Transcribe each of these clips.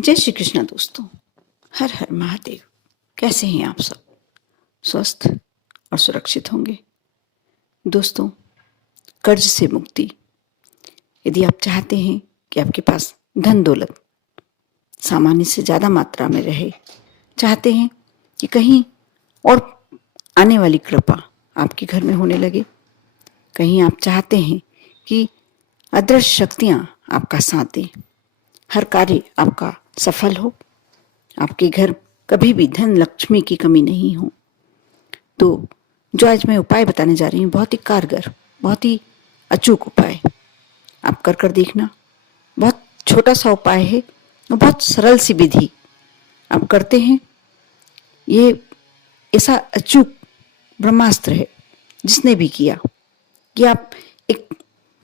जय श्री कृष्णा दोस्तों। हर हर महादेव। कैसे हैं आप सब? स्वस्थ और सुरक्षित होंगे। दोस्तों, कर्ज से मुक्ति। यदि आप चाहते हैं कि आपके पास धन दौलत सामान्य से ज़्यादा मात्रा में रहे, चाहते हैं कि कहीं और आने वाली कृपा आपके घर में होने लगे, कहीं आप चाहते हैं कि अदृश्य शक्तियाँ आपका साथ दें, हर कार्य आपका सफल हो, आपके घर कभी भी धन लक्ष्मी की कमी नहीं हो, तो जो आज मैं उपाय बताने जा रही हूँ बहुत ही कारगर, बहुत ही अचूक उपाय आप कर देखना। बहुत छोटा सा उपाय है और बहुत सरल सी विधि आप करते हैं। ये ऐसा अचूक ब्रह्मास्त्र है, जिसने भी किया कि आप एक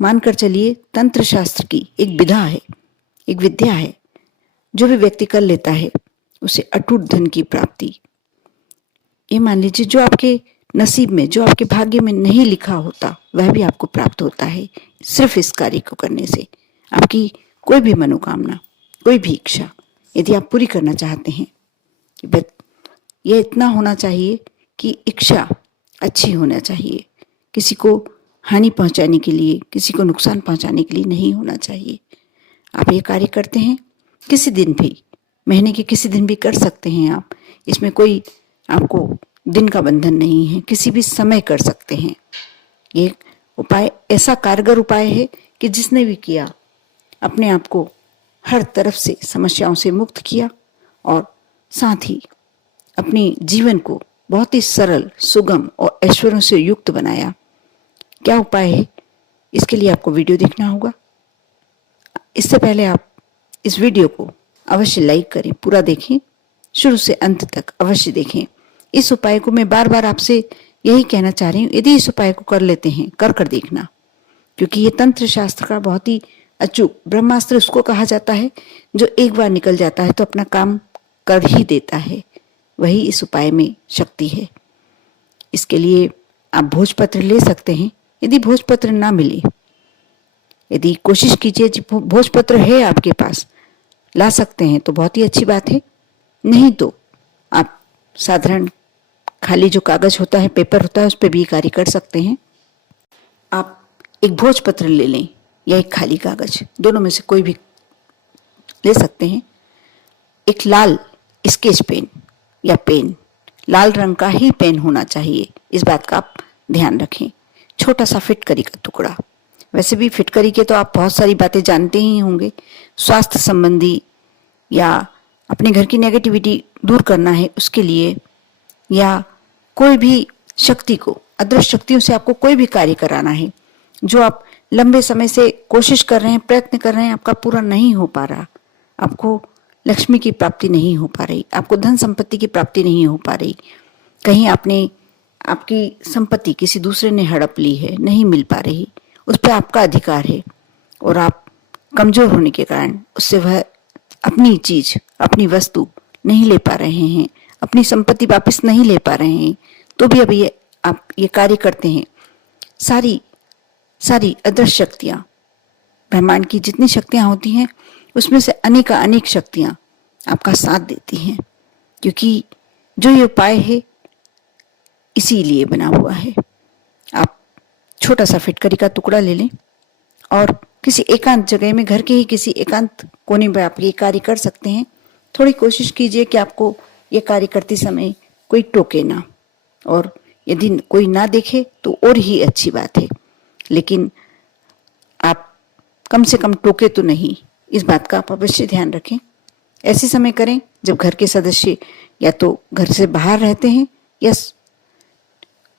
मानकर चलिए तंत्र शास्त्र की एक विधा है, एक विद्या है। जो भी व्यक्ति कर लेता है उसे अटूट धन की प्राप्ति। ये मान लीजिए जो आपके नसीब में, जो आपके भाग्य में नहीं लिखा होता, वह भी आपको प्राप्त होता है सिर्फ इस कार्य को करने से। आपकी कोई भी मनोकामना, कोई भी इच्छा यदि आप पूरी करना चाहते हैं, ये इतना होना चाहिए कि इच्छा अच्छी होना चाहिए, किसी को हानि पहुंचाने के लिए, किसी को नुकसान पहुंचाने के लिए नहीं होना चाहिए। आप ये कार्य करते हैं किसी दिन भी, महीने के किसी दिन भी कर सकते हैं आप। इसमें कोई आपको दिन का बंधन नहीं है, किसी भी समय कर सकते हैं। ये उपाय ऐसा कारगर उपाय है कि जिसने भी किया अपने आप को हर तरफ से समस्याओं से मुक्त किया और साथ ही अपने जीवन को बहुत ही सरल, सुगम और ऐश्वर्यों से युक्त बनाया। क्या उपाय है, इसके लिए आपको वीडियो देखना होगा। इससे पहले आप इस वीडियो को अवश्य लाइक करें, पूरा देखें, शुरू से अंत तक अवश्य देखें। इस उपाय को मैं बार बार आपसे यही कहना चाह रही हूँ, यदि इस उपाय को कर लेते हैं, कर देखना, क्योंकि ये तंत्र शास्त्र का बहुत ही अचूक ब्रह्मास्त्र उसको कहा जाता है जो एक बार निकल जाता है तो अपना काम कर ही देता है। वही इस उपाय में शक्ति है। इसके लिए आप भोजपत्र ले सकते हैं। यदि भोजपत्र ना मिले, यदि कोशिश कीजिए भोजपत्र है आपके पास, ला सकते हैं तो बहुत ही अच्छी बात है। नहीं तो आप साधारण खाली जो कागज होता है, पेपर होता है, उस पर भी कार्य कर सकते हैं। आप एक भोजपत्र ले लें या एक खाली कागज, दोनों में से कोई भी ले सकते हैं। एक लाल स्केच पेन या पेन, लाल रंग का ही पेन होना चाहिए, इस बात का आप ध्यान रखें। छोटा सा फिटकरी का टुकड़ा। वैसे भी फिटकरी के तो आप बहुत सारी बातें जानते ही होंगे, स्वास्थ्य संबंधी या अपने घर की नेगेटिविटी दूर करना है उसके लिए, या कोई भी शक्ति को, अदृश्य शक्तियों से आपको कोई भी कार्य कराना है जो आप लंबे समय से कोशिश कर रहे हैं, प्रयत्न कर रहे हैं, आपका पूरा नहीं हो पा रहा, आपको लक्ष्मी की प्राप्ति नहीं हो पा रही, आपको धन संपत्ति की प्राप्ति नहीं हो पा रही, कहीं आपने आपकी संपत्ति किसी दूसरे ने हड़प ली है, नहीं मिल पा रही, उस पर आपका अधिकार है और आप कमजोर होने के कारण उससे वह अपनी चीज, अपनी वस्तु नहीं ले पा रहे हैं, अपनी संपत्ति वापस नहीं ले पा रहे हैं, तो भी अभी आप ये कार्य करते हैं। सारी अदृश्य शक्तियां, ब्रह्मांड की जितनी शक्तियां होती हैं उसमें से अनेक शक्तियां आपका साथ देती हैं, क्योंकि जो ये उपाय है इसीलिए बना हुआ है। आप छोटा सा फिटकरी का टुकड़ा ले लें और किसी एकांत जगह में, घर के ही किसी एकांत कोने पर आप ये कार्य कर सकते हैं। थोड़ी कोशिश कीजिए कि आपको ये कार्य करते समय कोई टोके ना, और यदि कोई ना देखे तो और ही अच्छी बात है, लेकिन आप कम से कम टोके तो नहीं, इस बात का आप अवश्य ध्यान रखें। ऐसे समय करें जब घर के सदस्य या तो घर से बाहर रहते हैं या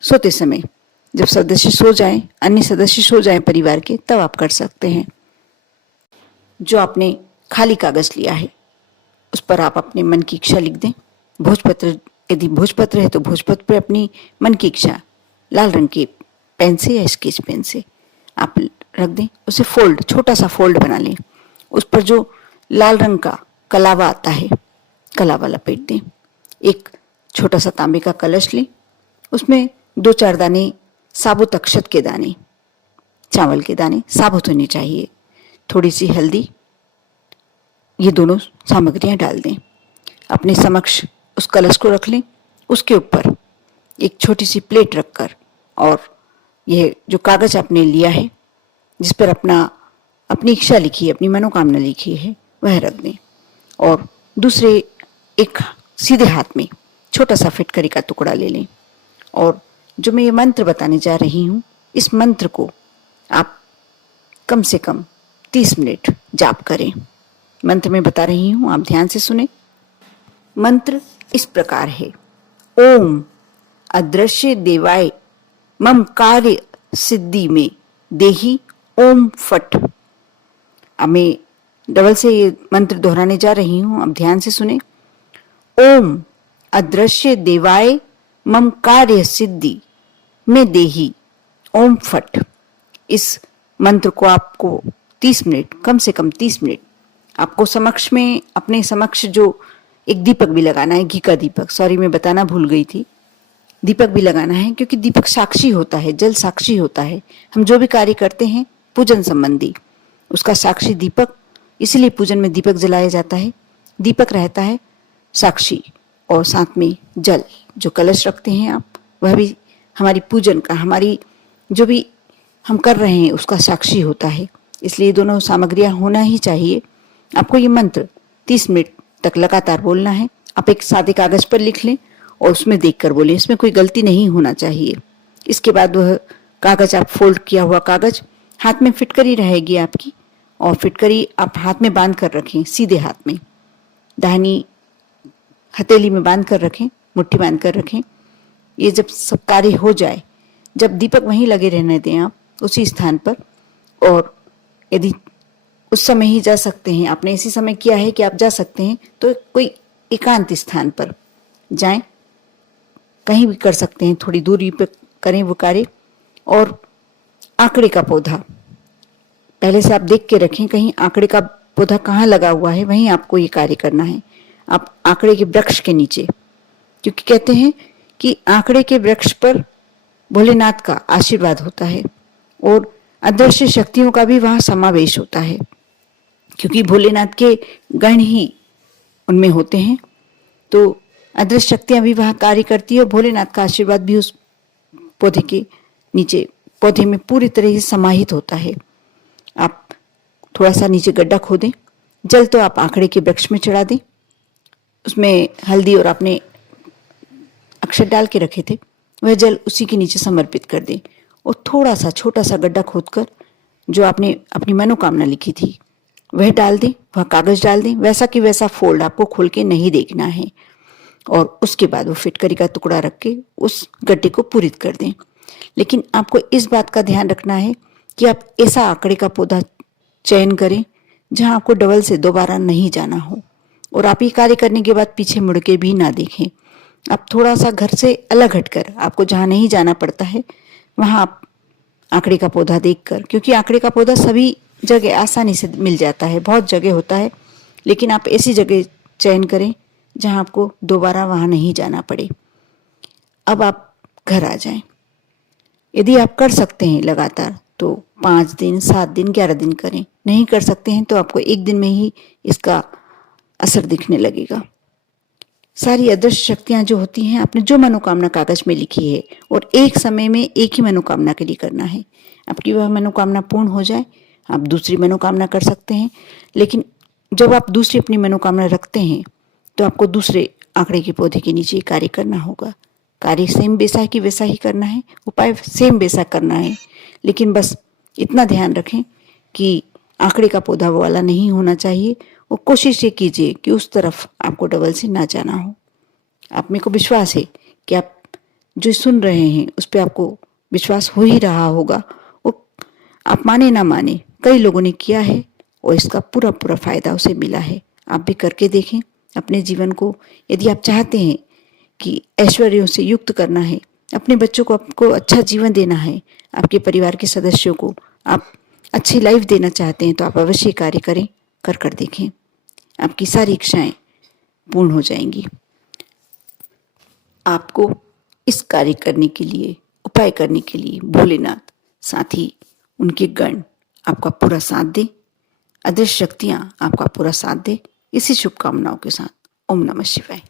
सोते समय, जब सदस्य सो जाएं, अन्य सदस्य सो जाएं परिवार के, तब आप कर सकते हैं। जो आपने खाली कागज लिया है उस पर आप अपने मन की इच्छा लिख दें। भोजपत्र, यदि भोजपत्र है तो भोजपत्र पर अपनी मन की इच्छा लाल रंग के पेन से या स्केच पेन से आप रख दें। उसे फोल्ड, छोटा सा फोल्ड बना लें, उस पर जो लाल रंग का कलावा आता है, कलावा लपेट दें। एक छोटा सा तांबे का कलश लें, उसमें 2-4 दाने साबुत अक्षत के दाने, चावल के दाने साबुत होने चाहिए, थोड़ी सी हल्दी, ये दोनों सामग्रियां डाल दें। अपने समक्ष उस कलश को रख लें, उसके ऊपर एक छोटी सी प्लेट रखकर और यह जो कागज आपने लिया है जिस पर अपनी इच्छा लिखी है, अपनी मनोकामना लिखी है, वह रख दें और दूसरे एक सीधे हाथ में छोटा सा फिटकरी का टुकड़ा ले लें और जो मैं ये मंत्र बताने जा रही हूँ, इस मंत्र को आप कम से कम 30 मिनट जाप करें। मंत्र मैं बता रही हूँ, आप ध्यान से सुने। मंत्र इस प्रकार है। ओम अदृश्य देवाय मम कार्य सिद्धि में देही ओम फट। अब मैं डबल से ये मंत्र दोहराने जा रही हूं, अब ध्यान से सुने। ओम अदृश्य देवाय मम कार्य सिद्धि में देही ओम फट। इस मंत्र को आपको 30 मिनट, कम से कम 30 मिनट आपको समक्ष में, अपने समक्ष जो एक दीपक भी लगाना है, घी का दीपक, सॉरी मैं बताना भूल गई थी, दीपक भी लगाना है क्योंकि दीपक साक्षी होता है, जल साक्षी होता है। हम जो भी कार्य करते हैं पूजन संबंधी, उसका साक्षी दीपक, इसलिए पूजन में दीपक जलाया जाता है। दीपक रहता है साक्षी और साथ में जल जो कलश रखते हैं आप, वह भी हमारी पूजन का, हमारी जो भी हम कर रहे हैं उसका साक्षी होता है। इसलिए दोनों सामग्रियां होना ही चाहिए। आपको ये मंत्र 30 मिनट तक लगातार बोलना है। आप एक सादे कागज पर लिख लें और उसमें देखकर बोलें, इसमें कोई गलती नहीं होना चाहिए। इसके बाद वह कागज, आप फोल्ड किया हुआ कागज, हाथ में फिटकरी रहेगी आपकी और फिटकरी आप हाथ में बांध कर रखें, सीधे हाथ में, दाहिनी हथेली में बांध कर रखें, मुट्ठी बांध कर रखें। ये जब सब कार्य हो जाए, जब दीपक वहीं लगे रहने दें आप उसी स्थान पर, और यदि उस समय ही जा सकते हैं, आपने इसी समय किया है कि आप जा सकते हैं, तो कोई एकांत स्थान पर जाएं, कहीं भी कर सकते हैं, थोड़ी दूरी पर करें वो कार्य। और आंकड़े का पौधा पहले से आप देख के रखें, कहीं आंकड़े का पौधा कहाँ लगा हुआ है, वहीं आपको ये कार्य करना है। आप आंकड़े के वृक्ष के नीचे, क्योंकि कहते हैं कि आंकड़े के वृक्ष पर भोलेनाथ का आशीर्वाद होता है और अदृश्य शक्तियों का भी वहां समावेश होता है, क्योंकि भोलेनाथ के गण ही उनमें होते हैं। तो अदृश्य शक्तियां भी वहां कार्य करती है और भोलेनाथ का आशीर्वाद भी उस पौधे के नीचे, पौधे में पूरी तरह से समाहित होता है। आप थोड़ा सा नीचे गड्ढा खोदें, जल तो आप आंकड़े के वृक्ष में चढ़ा दें, उसमें हल्दी और आपने अक्षर डाल के रखे थे, वह जल उसी के नीचे समर्पित कर दें और थोड़ा सा छोटा सा गड्ढा खोदकर जो आपने अपनी मनोकामना लिखी थी वह डाल दें, वह कागज डाल दें, वैसा कि वैसा फोल्ड आपको खोल के नहीं देखना है। और उसके बाद वो फिटकरी का टुकड़ा रख के उस गड्ढे को पूरित कर दें। लेकिन आपको इस बात का ध्यान रखना है कि आप ऐसा आंकड़े का पौधा चयन करें जहां आपको डबल से दोबारा नहीं जाना हो, और आप ये कार्य करने के बाद पीछे मुड़ के भी ना देखें। आप थोड़ा सा घर से अलग हटकर, आपको जहां नहीं जाना पड़ता है वहां आप आंकड़े का पौधा देखकर, क्योंकि आंकड़े का पौधा सभी जगह आसानी से मिल जाता है, बहुत जगह होता है, लेकिन आप ऐसी जगह चयन करें जहां आपको दोबारा वहां नहीं जाना पड़े। अब आप घर आ जाएं। यदि आप कर सकते हैं लगातार तो 5 दिन, 7 दिन, 11 दिन करें। नहीं कर सकते हैं तो आपको 1 दिन में ही इसका असर दिखने लगेगा। सारी अदृश्य शक्तियां जो होती हैं, आपने जो मनोकामना कागज में लिखी है और एक समय में एक ही मनोकामना के लिए करना है। आपकी वह मनोकामना पूर्ण हो जाए, आप दूसरी मनोकामना कर सकते हैं। लेकिन जब आप दूसरी अपनी मनोकामना रखते हैं तो आपको दूसरे आंकड़े के पौधे के नीचे कार्य करना होगा। कार्य सेम वैसा की वैसा ही करना है, उपाय सेम वैसा करना है, लेकिन बस इतना ध्यान रखें कि आंकड़े का पौधा वो वाला नहीं होना चाहिए। और कोशिश ये कीजिए कि उस तरफ आपको डबल से ना जाना हो। आप, मेरे को विश्वास है कि आप जो सुन रहे हैं उस पर आपको विश्वास हो ही रहा होगा। और आप माने ना माने, कई लोगों ने किया है और इसका पूरा पूरा फायदा उसे मिला है। आप भी करके देखें अपने जीवन को। यदि आप चाहते हैं कि ऐश्वर्यों से युक्त करना है, अपने बच्चों को आपको अच्छा जीवन देना है, आपके परिवार के सदस्यों को आप अच्छी लाइफ देना चाहते हैं, तो आप अवश्य कार्य करें, कर देखें। आपकी सारी इच्छाएं पूर्ण हो जाएंगी। आपको इस कार्य करने के लिए, उपाय करने के लिए भोलेनाथ, साथ ही उनके गण आपका पूरा साथ दें। अदृश्य शक्तियाँ आपका पूरा साथ दे। इसी शुभकामनाओं के साथ ओम नमः शिवाय।